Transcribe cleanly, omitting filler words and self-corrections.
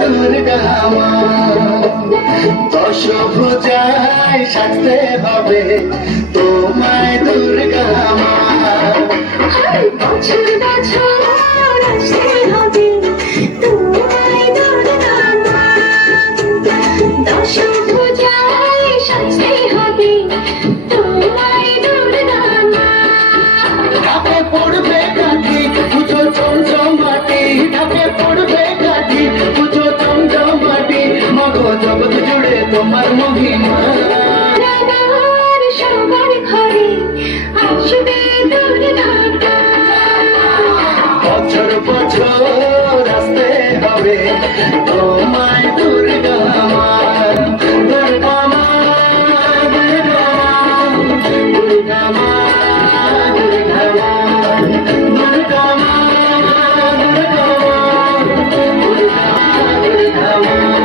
দুর্গা মা। দশভুজায় সাজতে হবে তোমায় দুর্গা মা। বছর বছর আসতে হবে তোমায় দুর্গা মা। দশভুজায় সাজতে হবে তোমায় দুর্গা মা। ঢাকে পড়বে কাঠি পুজো চমচমাটি, ঢাকে পড়বে কাঠি পুজো চমচমাটি। মগো জগৎ জুড়ে তোমার মহিমা। রানার সবার ঘরে আসবে দুর্গা মা। বছর বছর আসতে হবে তোমায় দুর্গা মা। দুর্গা মা, দুর্গা মা, দুর্গা মা, দুর্গা মা, দুর্গা মা, দুর্গা মা, দুর্গা মা, দুর্গা মা।